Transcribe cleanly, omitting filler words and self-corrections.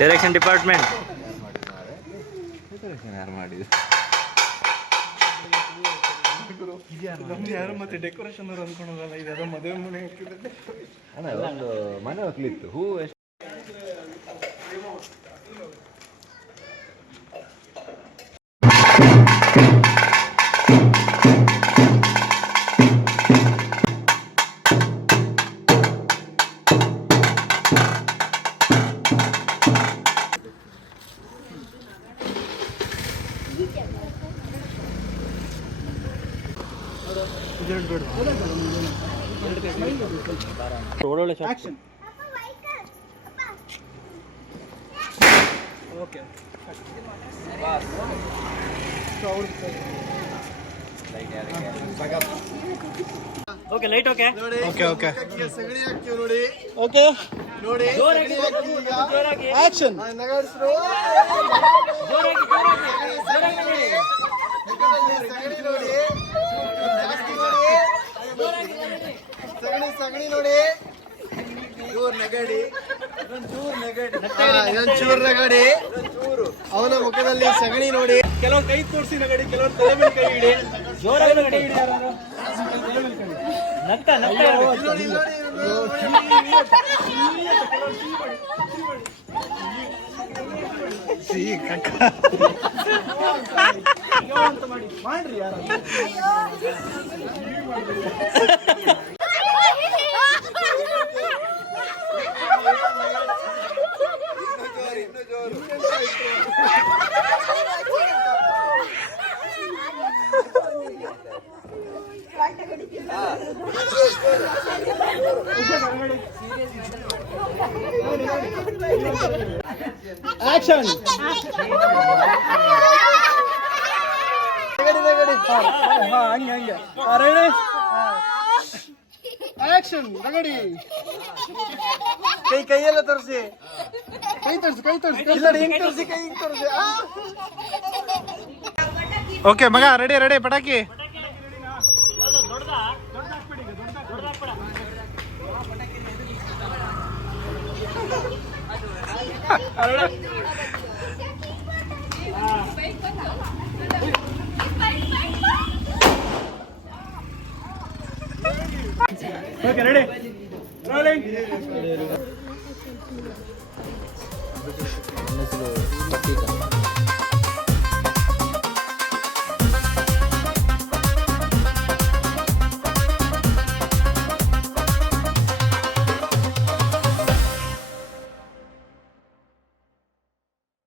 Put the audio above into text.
Direction department ಯಾರು ಮಾಡಿದ್ರು ಯಾರು ಮತ್ತೆ ಡೆಕೋರೇಷನ್ ಅವ್ರು ಅನ್ಕೊಂಡೋಗಲ್ಲ, ಇದೆಲ್ಲ ಮದುವೆ ಮನೆ ಹಾಕಿದ್ರೆ ಅಣ್ಣ ಒಂದು ಮನೆ ಹೋಗ್ಲಿತ್ತು ಹೂ ಎಷ್ಟು ಒಳ್ಳೊಳ್ಳೆ action. Okay okay light okay okay okay ಸಗಣಿ ಹಾಕ್ತೀವಿ ನೋಡಿ. ಓಕೆ ನೋಡಿ ಜೋರಾಗಿ ಆಕ್ಷನ್. ನಗಡ್ಸ್ರು. ಸಗಣಿ ನೋಡಿ, ಜಾಸ್ತಿ ನೋಡಿ. ಸಗಣಿ ನೋಡಿ, ಚೂರ್ ನಗಡಿ, ಚೂರ್ ನಗಡಿ. ಅವನ ಮುಖದಲ್ಲಿ ಸಗಣಿ ನೋಡಿ. ಕೆಲವ್ರು ಕೈ ತೋರಿಸಿ ನಗಡಿ, ಕೆಲವ್ರು ತಲೆ ಮೇಲೆ ಕೈ ಇಡಿ. ಜೋರಾಗಿ ನಗಡಿ. ನಗ್ತಾ ನಗ್ತಾ ಇರ್ಬೇಕು. ನೋಡಿ, ನೋಡಿ, ಮಾಡ್ರಿ ಯಾರು ಆಕ್ಷನ್. ಹಂಗೆ ರೆಡಿ ಆಕ್ಷನ್. ನಗಡಿ ಕೈಯೆಲ್ಲ ತೋರಿಸಿ, ಕೈ ತೋರಿಸಿ ಹಿಂಗ್ ತೋರಿಸಿ, ಕೈ ಹಿಂಗ್ ತೋರಿಸಿ. ಓಕೆ ಮಗ ರೆಡಿ ರೆಡಿ ಪಟಾಕಿ. Okay ready rolling.